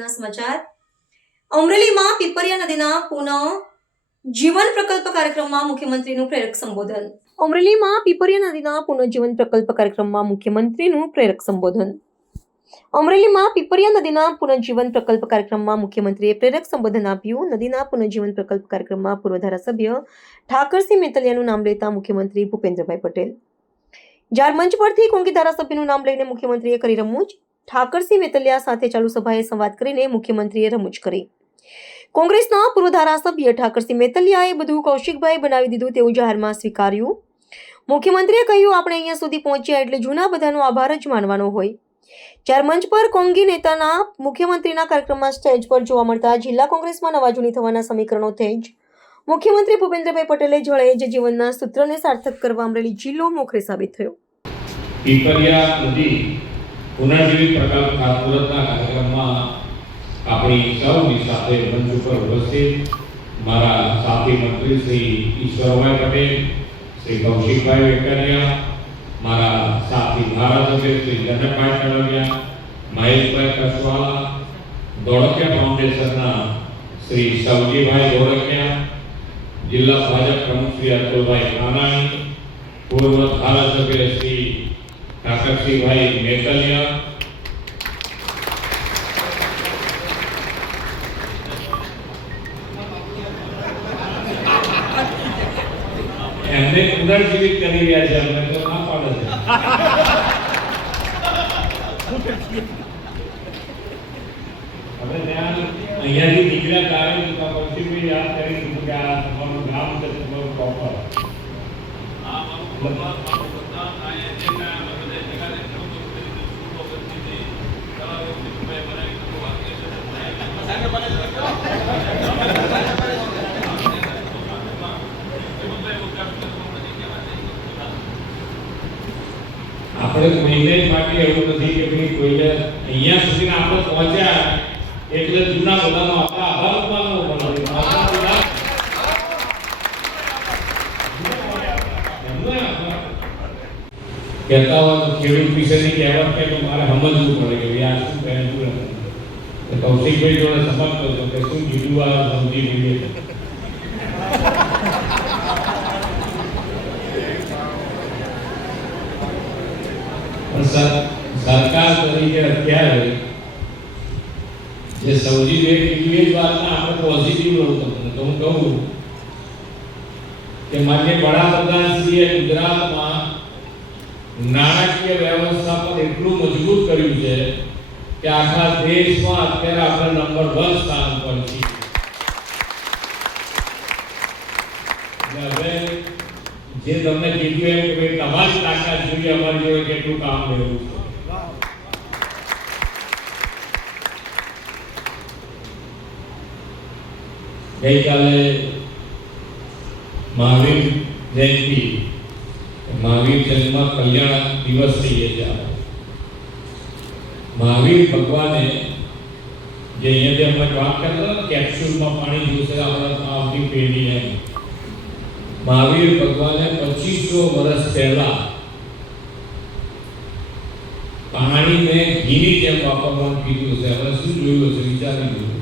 અગત્યના સમાચાર અમરેલીમાં પીપરિયા નદીના પુનઃ જીવન પ્રકલ્પ કાર્યક્રમમાં મુખ્યમંત્રીનું પ્રેરક સંબોધન અમરેલીમાં પીપરિયા નદીના પુનઃજીવન પ્રકલ્પ કાર્યક્રમમાં મુખ્યમંત્રીનું પ્રેરક સંબોધન અમરેલીમાં પીપરિયા નદીના પુનઃજીવન પ્રકલ્પ કાર્યક્રમમાં મુખ્યમંત્રીએ પ્રેરક સંબોધન આપ્યું. નદીના પુનઃજીવન પ્રકલ્પ કાર્યક્રમમાં પૂર્વ ધારાસભ્ય ઠાકરસિંહ મેતલિયાનું નામ લેતા મુખ્યમંત્રી ભૂપેન્દ્રભાઈ પટેલ. જાર મંચ પરથી કોંગી ધારાસભ્યનું નામ લઈને મુખ્યમંત્રીએ કરી રમૂજ. ઠાકરસિંહ મેતલિયા સાથે ચાલુ સભાએ સંવાદ કરીને મુખ્યમંત્રીએ રમૂજ કરી. કોંગ્રેસના પૂર્વ ધારાસભ્ય ઠાકરસિંહ મેતલિયાએ બધું કૌશિકભાઈ બનાવી દીધું તેવું જાહેરમાં સ્વીકાર્યું. મુખ્યમંત્રીએ કહ્યું, આપણે અહીંયા સુધી પહોંચ્યા એટલે જૂના બધાનો આભાર જ માનવાનો હોય. ચાર મંચ પર કોંગી નેતાના મુખ્યમંત્રીના કાર્યક્રમમાં સ્ટેજ પર જોવા મળતા જિલ્લા કોંગ્રેસમાં નવા જૂની થવાના સમીકરણો થઈ જ મુખ્યમંત્રી ભૂપેન્દ્રભાઈ પટેલે જળે જ જીવનના સૂત્રને સાર્થક કરવા અમરેલી જિલ્લો મોખરે સાબિત થયો. પીપરિયા નદી પુનર્જીવિત પ્રકલ્પ ખાતમુહૂર્તના કાર્યક્રમમાં આપણી સૌની સાથે મંચ ઉપર ઉપસ્થિત મારા સાથી મંત્રી શ્રી ઈશ્વરભાઈ પટેલ, શ્રી કૌશિકભાઈ વેકરિયા, મારા સાથી ધારાસભ્ય શ્રી જનકભાઈ તળવિયા, મહેશભાઈ કસવાલા, ધોળકિયા ફાઉન્ડેશનના શ્રી સવજીભાઈ ધોળકિયા, જિલ્લા ભાજપ પ્રમુખ શ્રી અતુલભાઈ કાનાણી, પૂર્વ ધારાસભ્ય શ્રી ઠાકરસિંહભાઈ મેતલિયા, એમને પુનર્જીવિત કરી રહ્યા છે. અમને તો ના પાડે છે. હવે ત્યાં અહીંયાથી નીકળ્યા ત્યારે કૌશિકભાઈ યાદ કરી દીધું કે આ તમારું ગામ છે, તમારું પ્રોપર. આપણે કોઈને માટે એવું નથી કે ભાઈ કોઈને અહીંયા સુધી આપણે પહોંચ્યા એટલે જૂના બધાનો આપણા આભાર માનવો પડે. કહેતા હોય તો ખેડૂત વિશેની કહેવત કે મારે સમજવું પડે કે આ શું કહેતું નથી. કૌશિકભાઈ જોડે સમજતો હતો કે શું કીધું આ સમજી લઈએ. સરકાર તરીકે અત્યારે જે સૌથી કીધું એ જ વાતના આપણે પોઝિટિવ રહું તમને તો હું કહું કે માન્ય વડાપ્રધાનશ્રીએ ગુજરાતમાં નાણાકીય વ્યવસ્થા પર એટલું મજબૂત કર્યું છે કે આખા દેશમાં અત્યારે આપણે નંબર 1 સ્થાન પર છીએ. હવે જે તમને કીધું એમ કે ભાઈ તમારી તાકાત જોઈએ, અમારી જોડે કેટલું કામ લેવું છે. ગઈકાલે મહાવીર જયંતિ, મહાવીર જન્મ કલ્યાણ દિવસ થઈએ છે. મહાવીર ભગવાને જે અહીંયા અમે વાત કરતા કેપ્સ્યુલમાં પાણી જોશે આપણે આવતી પેઢીને, મહાવીર ભગવાને 2500 વર્ષ પહેલા પાણીને ઘીની જેમ વાપરવાનું કીધું છે. આપણે શું જોયું છે વિચારી જોયું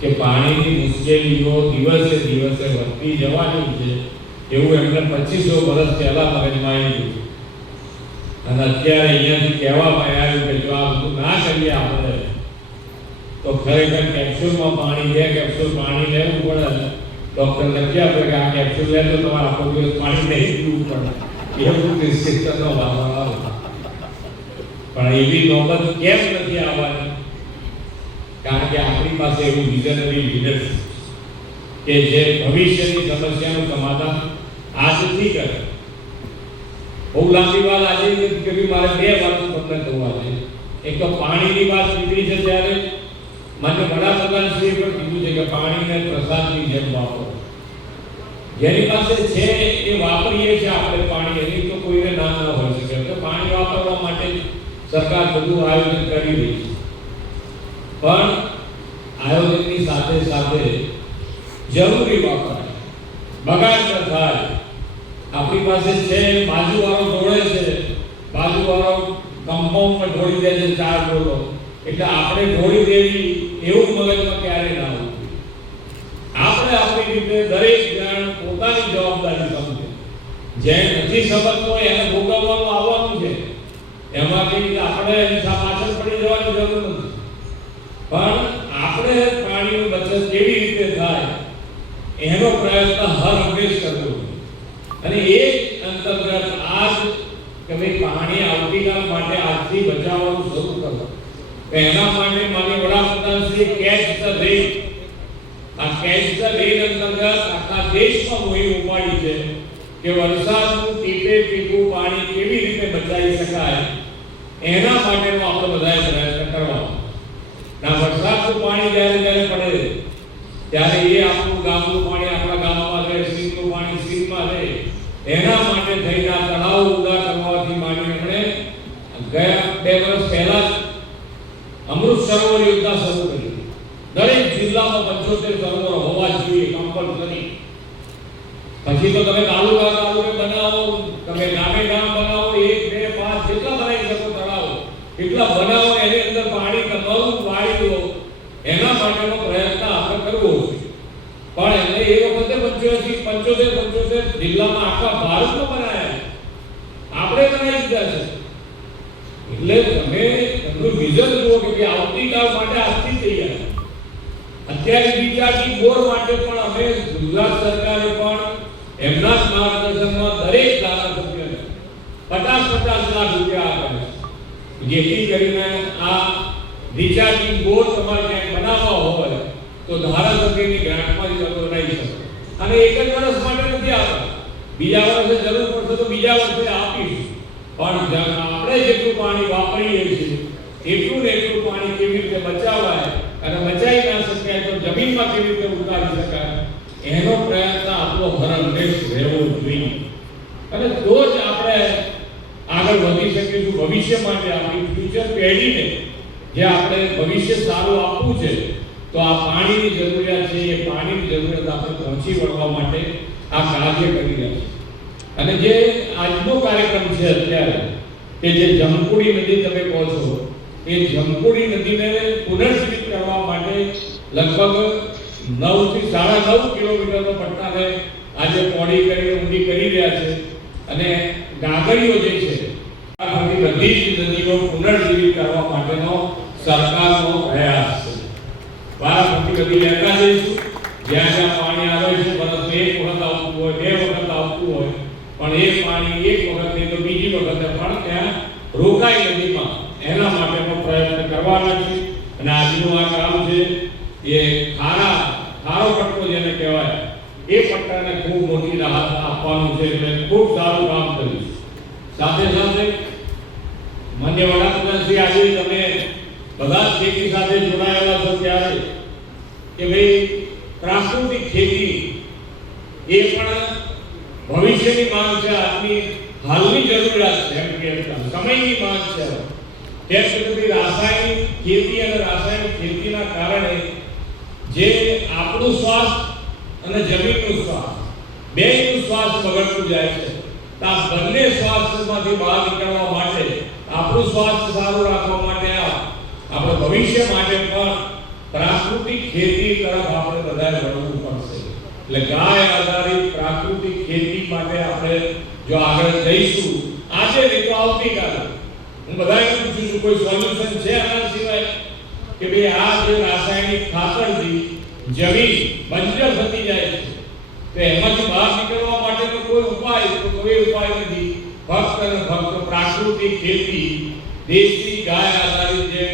કે પાણીની મુશ્કેલીઓ દિવસે દિવસે વધતી જવાની છે એવું એમને 2500 વર્ષ પહેલા મગજમાં આવ્યું. અને અત્યારે અહીંયાથી કહેવામાં આવ્યું કે જો આ બધું ના કરીએ આપણે તો ખરેખર કેપ્સ્યુલમાં પાણી 2 કેપ્સ્યુલ પાણી લેવું પડે. ડોક્ટર લખી આપે કે આ કેપ્સ્યુલ લે તો તમારે આખો દિવસ પાણી નહીં પીવું પડે. એવું નિશ્ચિતનો વાપર આવે. પણ એવી નોબત કેમ નથી આવવાની? કારણ કે આપણી પાસે એવું વિઝનરી લીડર કે જે ભવિષ્યની સમસ્યાનું સમાધાન આજથી કરે. બહુ લાંબી વાત આજે કે મારે 2 વાતો તમને કહેવા છે. એક તો પાણીની વાત નીકળી છે ત્યારે માન્ય વડાપ્રધાનશ્રીએ પણ કીધું છે કે પાણીને પ્રસાદની જેમ વાપરો. જેની પાસે છે એ વાપરીએ છીએ આપણે પાણી, એની તો કોઈને ના હોય શકે. તો પાણી વાપરવા માટે સરકાર બધું આયોજન કરી રહી છે. પણ આયોજનની સાથે સાથે જરૂરી વાપરાય, બગાડ ન થાય. આપણી પાસે છે, બાજુવાળો ઢોળે છે, બાજુવાળો કમ્પાઉન્ડમાં ઢોળી દે છે 4 ડોલો, એટલે આપણે ઘોડી દેવી એવું મગજમાં ક્યારે ના હોવું જોઈએ. આપણે આપણી રીતે દરેક જણ પોતાની જવાબદારી સમજે. જે નથી સમજતો એને ભોગવવાનું આવવાનું છે. એમાંથી આપણે એની પાછળ પડી જવાની જરૂર નથી. પણ આપણે પાણીની બચત કેવી રીતે થાય એનો પ્રયત્ન હર હંમેશ કરવો જોઈએ. અને એ અંતર્ગત આજ કે ભાઈ પાણી આવતીકાલ માટે આજથી બચાવવાનું શરૂ કરો. એના માટે માનનીય વડાપ્રધાન શ્રી કેચ ધ રેન, આ કેચ ધ રેન અંતર્ગત આખા દેશમાં મોહિમ ઉપાડી છે કે વરસાદનું ટીપે ટીપું પાણી કેવી રીતે બચાવી શકાય એના માટેનો આપણે બધાએ પ્રયત્ન કરવાનો. ના વરસાદનું પાણી જ્યારે પડે ત્યારે એ આપણું ગામનું પાણી આપણા ગામમાં રહે, સીમનું પાણી સીમમાં રહે, એના માટે થઈને આ તળાવ ઊંડા કરવાથી માંડીને ગયા 2 વર્ષ પહેલા અમૃત સરોવર યોજના શરૂ કરી. દરેક જિલ્લામાં 75 સરોવર હોવા જોઈએ કમ્પલસરી. પછી તો તમે તાલુકે બનાવો, તમે ગામે ગામ બનાવો, 1, 2, 5 જેટલા બનાવી શકો તળાવ એટલા બનાવો, એની અંદર પાણી તમારું વાળી લો. એના માટેનો પ્રયત્ન આપણે કરવો જોઈએ. પણ એને એ વખતે 75 જિલ્લામાં આખા ભારતમાં બનાવ્યા, આપણે બનાવી દીધા છે. એટલે તમે એમનું વિઝન જુઓ કે આવતીકાલ માટે આજથી તૈયાર. અત્યારે બીજાથી બોર માટે પણ અમે ગુજરાત સરકારે પણ એમના જ માર્ગદર્શનમાં દરેક ધારાસભ્યોને 50-50 લાખ રૂપિયા આપે છે, જેથી કરીને આ રિચાર્જિંગ બોર તમારે ક્યાંક બનાવવા હોય તો ધારાસભ્યની ગ્રાન્ટમાંથી તમે બનાવી શકો. અને એક જ વર્ષ માટે નથી આપતા, બીજા વર્ષે જરૂર પડશે તો બીજા વર્ષે આપીશું. પણ આપણે જેટલું પાણી વાપરીએ છીએ એટલું ને એટલું પાણી કેવી રીતે બચાવાય અને બચાવી ના શકાય તો જમીનમાં કેવી રીતે ઉતારી શકાય એનો પ્રયત્ન આપણો હર હંમેશ રહેવો જોઈએ. અને તો જ આપણે આગળ વધી શકીશું. ભવિષ્ય માટે આપણી ફ્યુચર પેઢીને જે આપણે ભવિષ્ય સારું આપવું છે તો આ પાણીની જરૂરિયાત છે, એ પાણીની જરૂરિયાત આપણે પહોંચી વળવા માટે આ કાર્ય કરી રહ્યા છે. અને જે આજનો કાર્યક્રમ છે અત્યારે કે જે જમકુડી નદી તમે કહો છો, એ જમકુડી નદીને પુનર્જીવિત કરવા માટે લગભગ 9 થી 9.5 કિલોમીટરનો પટ્ટાને આજે પોડી કરી ઊંડી કરી રહ્યા છે. અને ગાગડીઓ જે છે આ બધી જ નદીઓ પુનર્જીવિત કરવા માટેનો સરકારનો પ્રયાસ છે. વારાફરતી બધી લેતા જઈશું. જ્યાં જ્યાં પાણી આવે છે વર્ષમાં 1 વખત આવતું હોય, 2 વખત આવતું હોય, પણ એ પાણી 1 વખત નહીં તો બીજી વખતે પણ ત્યાં રોકાય નદીમાં, એના માટેનો પ્રયત્ન કરવાના છે. અને આજનું આ કામ છે એ ખારો પટ્ટો જેને કહેવાય એ પટ્ટાને ખૂબ મોટી રાહત આપવાનું છે. એટલે ખૂબ સારું કામ કર્યું. સાથે સાથે માન્ય વડાપ્રધાન શ્રી આજે તમે બધા જ ખેતી સાથે જોડાયેલા છો ત્યારે કે ભાઈ પ્રાકૃતિક ખેતી એ પણ ભવિષ્યની માંગ છે, આજની હાલની જરૂરિયાત છે, એમ કે સમયની માંગ છે. કેમ કે રાસાયણિક ખેતી અને રાસાયણિક ખેતીના કારણે જે આપણું સ્વાસ્થ્ય અને જમીનનું સ્વાસ્થ્ય બેયનું સ્વાસ્થ્ય બગડતું જાય છે. આ બંને સ્વાસ્થ્યમાંથી બહાર નીકળવા માટે, આપણું સ્વાસ્થ્ય સારું રાખવા માટે, આપણે ભવિષ્ય માટે પણ પ્રાકૃતિક ખેતી તરફ આપણે બધાએ વળવું પડશે. એટલે ગાય આધારિત પ્રાકૃતિક ખેતી માટે આપણે જો આગળ જઈશું આજે નહીં તો આવતીકાલે, હું બધાને પૂછું છું કોઈ સોલ્યુશન છે આના સિવાય કે ભાઈ આ જે રાસાયણિક ખાતરથી જમીન બંજર થતી જાય છે તો એમાંથી બહાર નીકળવા માટેનો કોઈ ઉપાય નથી. ફક્ત અને ફક્ત પ્રાકૃતિક ખેતી, દેશી ગાય આધારિત જે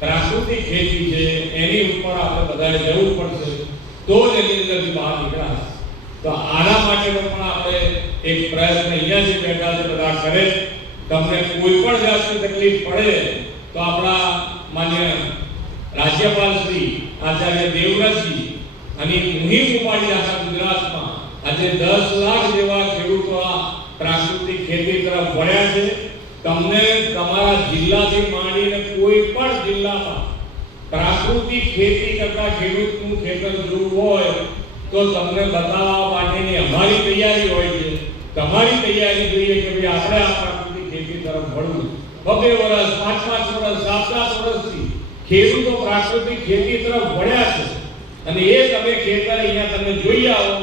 પ્રાકૃતિક ખેતી છે એની ઉપર આપણે બધાએ જવું પડશે તો જ એની અંદરથી બહાર નીકળાશે. તો આના માટેનો પણ આપણે એક પ્રયત્ન અહીંયા જે બેઠા છે બધા કરે. તમને કોઈ પણ જાતની તકલીફ પડે તો આપણા માન્ય રાજ્યપાલ શ્રી આચાર્ય દેવવ્રતજી અને મુહિમ ઉપાડી આખા ગુજરાતમાં આજે 10 લાખ જેવા ખેડૂતો આ પ્રાકૃતિક ખેતી તરફ વળ્યા છે. તમને તમારા જિલ્લાથી માંડીને કોઈ પણ જિલ્લામાં પ્રાકૃતિક ખેતી કરતા ખેડૂતનું ખેતર જોવું હોય તો તમને બતાવવા માટેની અમારી તૈયારી હોય છે. તમારી તૈયારી જોઈએ કે ભાઈ આપણે આ પ્રાકૃતિક ખેતી તરફ વળવું. 2 વર્ષ, 5 વર્ષ, 7 વર્ષથી ખેડૂતો પ્રાકૃતિક ખેતી તરફ વળ્યા છે અને એ તમે ખેતર અહીંયા તમે જોઈ આવો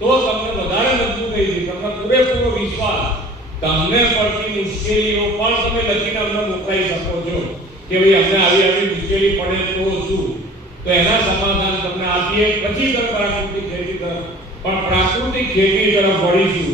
તો તમને વધારે મજબૂતાઈ છે, તમને પૂરેપૂરો વિશ્વાસ, તમને પડતી મુશ્કેલીઓ પણ તમે લખીને અમને મોકલાઈ શકો છો કે ભાઈ અમને આવી આવી મુશ્કેલી પડે તો શું, તો એના સમાધાન તમને આપીએ, પછી તમે પ્રાકૃતિક ખેતી તરફ પણ પ્રાકૃતિક ખેતી તરફ વળીશું.